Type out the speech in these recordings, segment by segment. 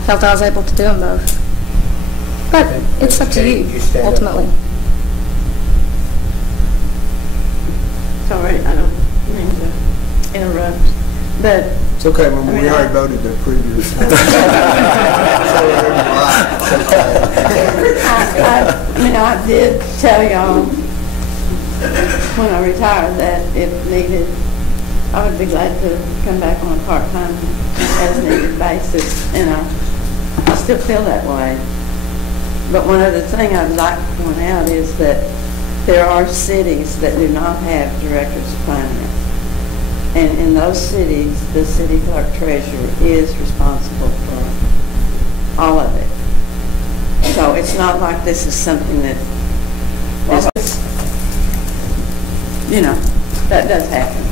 I felt I was able to do them both. But it's up to you, ultimately. Sorry, I don't mean to interrupt, but it's okay, when we already voted to approve your retirement. I did tell y'all when I retired that if needed, I would be glad to come back on a part-time as needed basis, and I still feel that way. But one other thing I'd like to point out is that there are cities that do not have directors of finance. And in those cities, the city clerk treasurer is responsible for all of it. So it's not like this is something that is, you know, that does happen.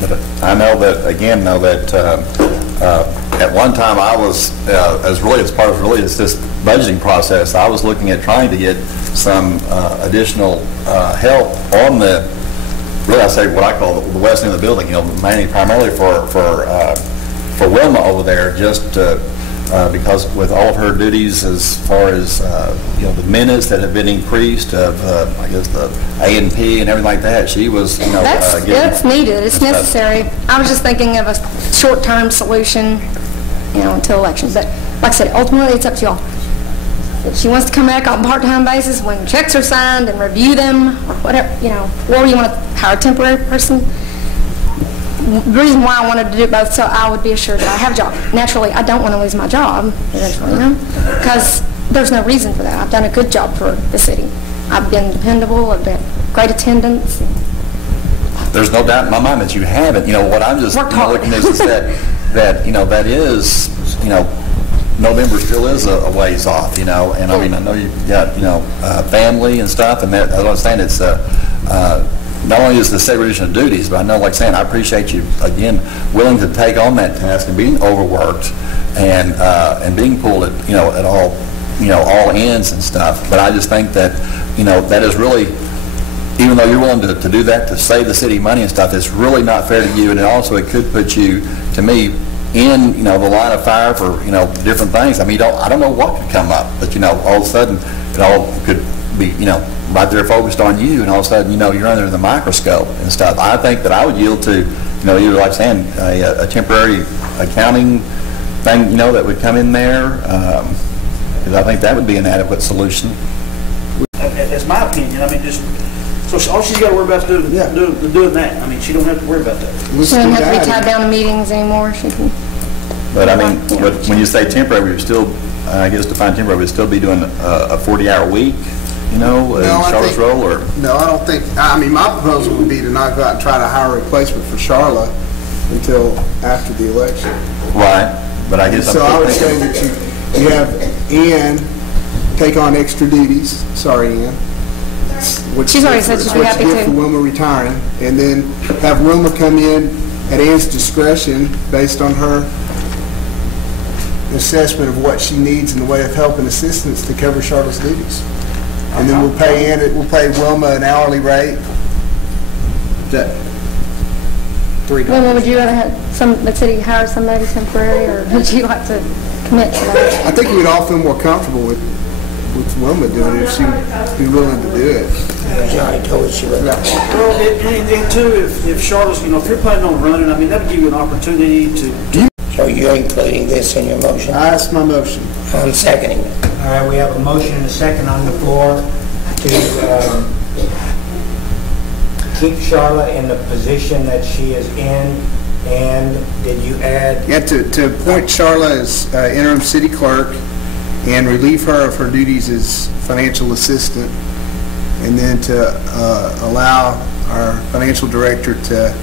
But I know that, again, at one time I was, as part of this budgeting process, I was looking at trying to get some additional help on the, really I say what I call the west end of the building, primarily for Wilma over there, just because with all of her duties as far as the minutes that have been increased of I guess the A&P and everything like that, she was that's needed. It's necessary. I was just thinking of a short-term solution, until elections. But like I said, ultimately it's up to y'all. If she wants to come back on a part-time basis when checks are signed and review them or whatever, or you want to hire a temporary person. The reason why I wanted to do both, so I would be assured that I have a job. Naturally, I don't want to lose my job eventually, because there's no reason for that. I've done a good job for the city. I've been dependable. I've been great attendance. There's no doubt in my mind that you haven't. What I'm just looking at is that that is, November still is a ways off, and I mean, I know you've got, family and stuff, and that, as I was saying, it's not only is the segregation of duties, but I know, like saying, I appreciate you, again, willing to take on that task and being overworked and being pulled at, at all, all ends and stuff. But I just think that, that is really, even though you're willing to do that to save the city money and stuff, it's really not fair to you, and also it could put you, to me, in the line of fire for different things. I mean, I don't know what could come up, but all of a sudden it all could be right there focused on you, and all of a sudden you're under the microscope and stuff. I think that I would yield to either, like saying, a temporary accounting thing that would come in there, because I think that would be an adequate solution. That's my opinion. I mean, so all she's got to worry about is doing that. I mean, she don't have to worry about that. She doesn't have to be tied down to meetings anymore. She can. But I mean, when you say temporary, we would still, I guess, define temporary, we would still be doing a 40-hour week, in Charlotte's role, or? No, I don't think. I mean, my proposal would be to not go out and try to hire a replacement for Sharla until after the election. Right, but I guess. So I would say that you have Ann take on extra duties. Sorry, Ann. She's already said she'd be happy to. For Wilma retiring, and then have Wilma come in at Ann's discretion based on her assessment of what she needs in the way of help and assistance to cover Charlotte's duties. And then we'll pay Wilma an hourly rate. That $3. Wilma, would you rather have the city hire somebody temporary, or would you like to commit to that? I think we'd all feel more comfortable with Wilma doing it if she'd be willing to do it. Johnny told us she would. Well, and too, if Charlotte's, if you're planning on running, I mean, that would give you an opportunity to. So you're including this in your motion? That's my motion. I'm seconding it. All right, we have a motion and a second on the floor to keep Sharla in the position that she is in. And did you add? Yeah, to appoint Sharla as interim city clerk and relieve her of her duties as financial assistant, and then to allow our financial director to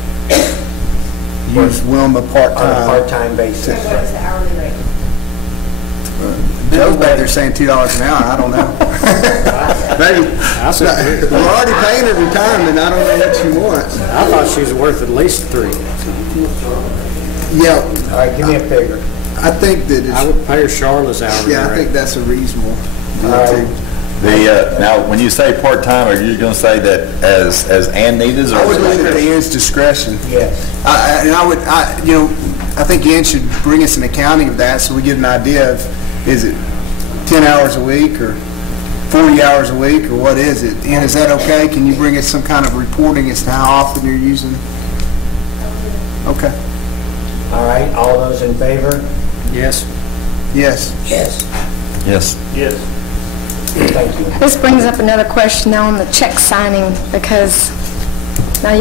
use Wilma part-time. On a part-time basis. What is the hourly rate? Joe's back there saying $2 an hour. I don't know. Maybe. We're already paying her retirement. I don't know what she wants. I thought she was worth at least $3. Yeah. All right, give me a figure. I think that I would pay her Charlotte's hourly rate. Yeah, I think that's a reasonable deal, too. Now, when you say part-time, are you going to say that as Ann needed? I would leave it at Ann's discretion. Yes. I think Ann should bring us an accounting of that so we get an idea of, is it 10 hours a week or 40 hours a week, or what is it? Ann, is that okay? Can you bring us some kind of reporting as to how often you're using? Okay. All right, all those in favor? Yes. Yes. Yes. Yes. Yes. Thank you. This brings up another question now on the check signing, because now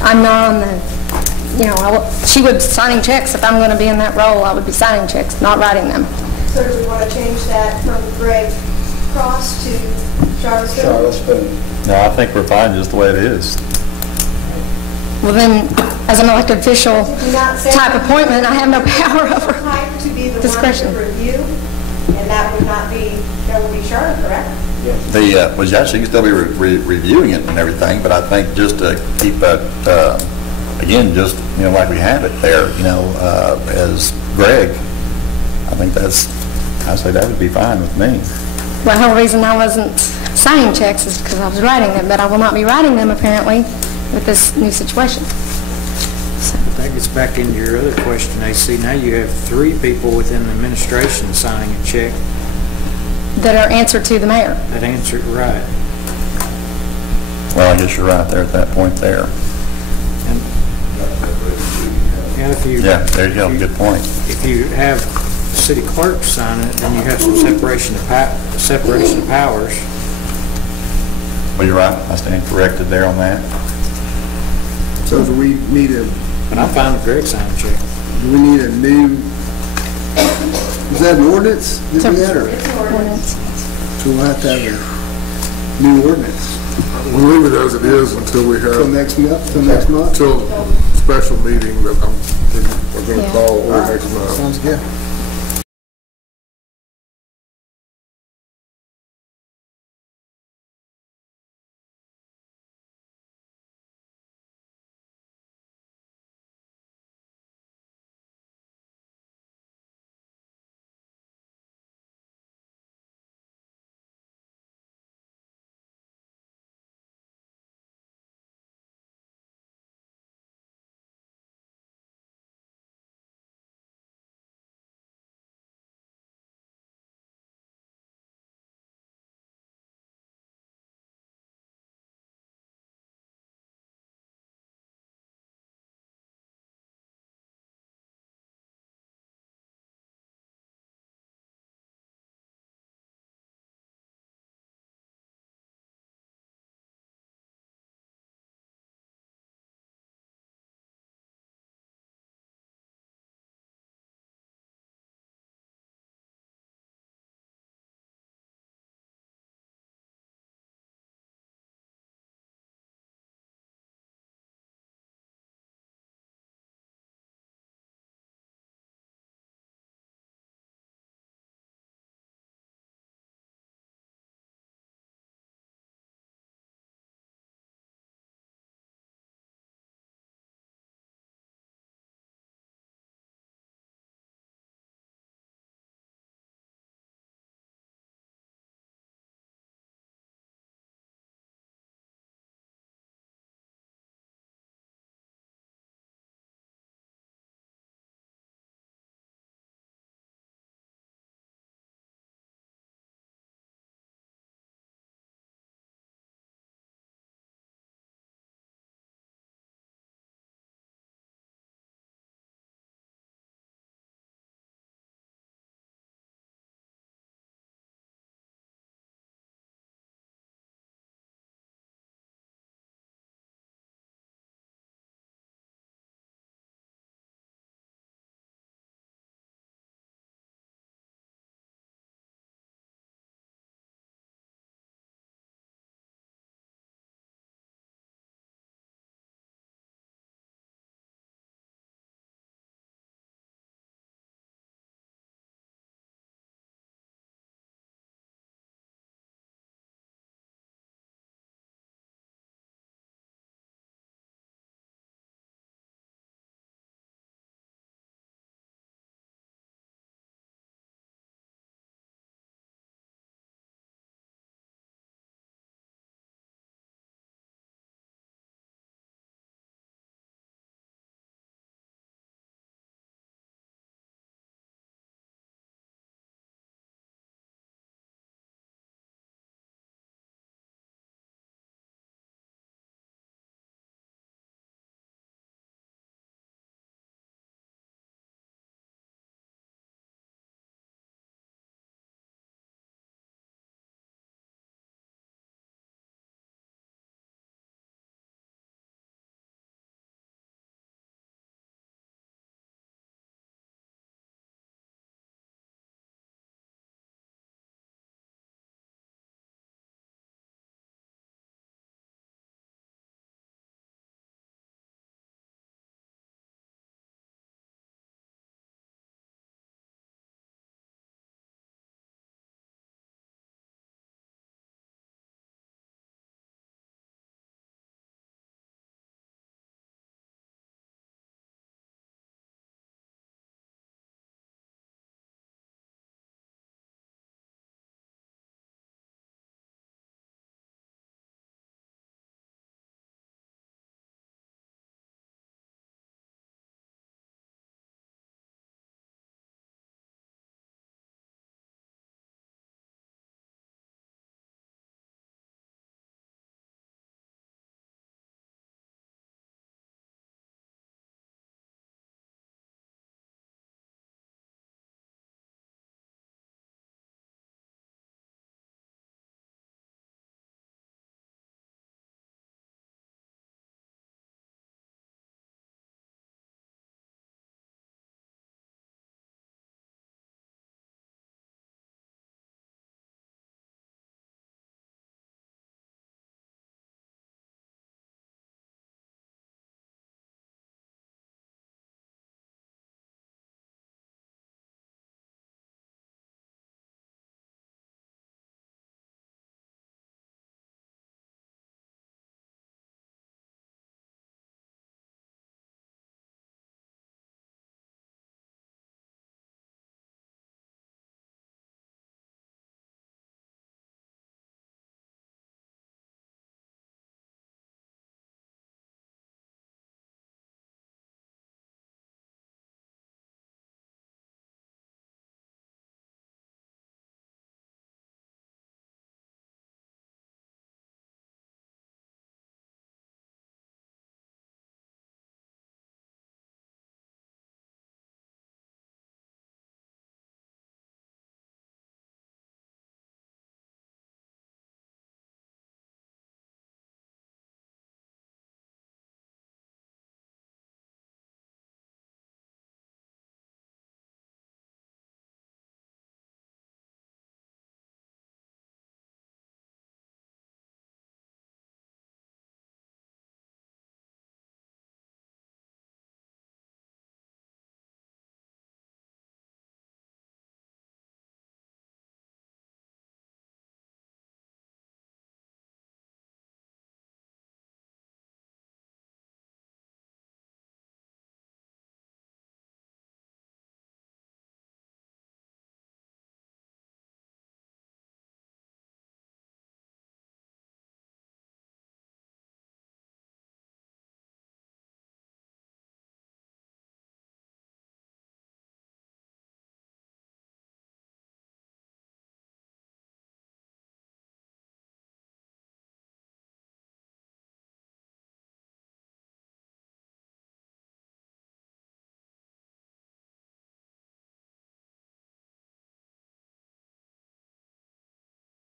I'm not on the, she would be signing checks. If I'm going to be in that role, I would be signing checks, not writing them. So do we want to change that from Greg Cross to Sharla Spoon? Sharla Spoon. No, I think we're fine just the way it is. Well, then, as an elected official type appointment, I have no power over Type to be the discretion. one to review, and that would be Sharla, correct? Well, yeah, she can still be reviewing it and everything, but I think just to keep it, again, just, like we have it there, as Greg, I think I say that would be fine with me. Well, the whole reason I wasn't signing checks is because I was writing them, but I will not be writing them, apparently, with this new situation. That gets back into your other question, AC. Now you have 3 people within the administration signing a check That are answered to the mayor. that answered right. Well, I guess you're right there at that point there. And if you, Yeah, there you go, good point. if you have the city clerk sign it, then you have some separation of powers. Well, you're right, I stand corrected there on that. So do we need But I'm fine with Greg signing a check. do we need a new, is that an ordinance? Did we add or? Ordinance. So we'll have to have a new ordinance. We'll leave it as it is until we Till have, next month? till special meeting that we're going to Yeah. call or next month. Sounds good.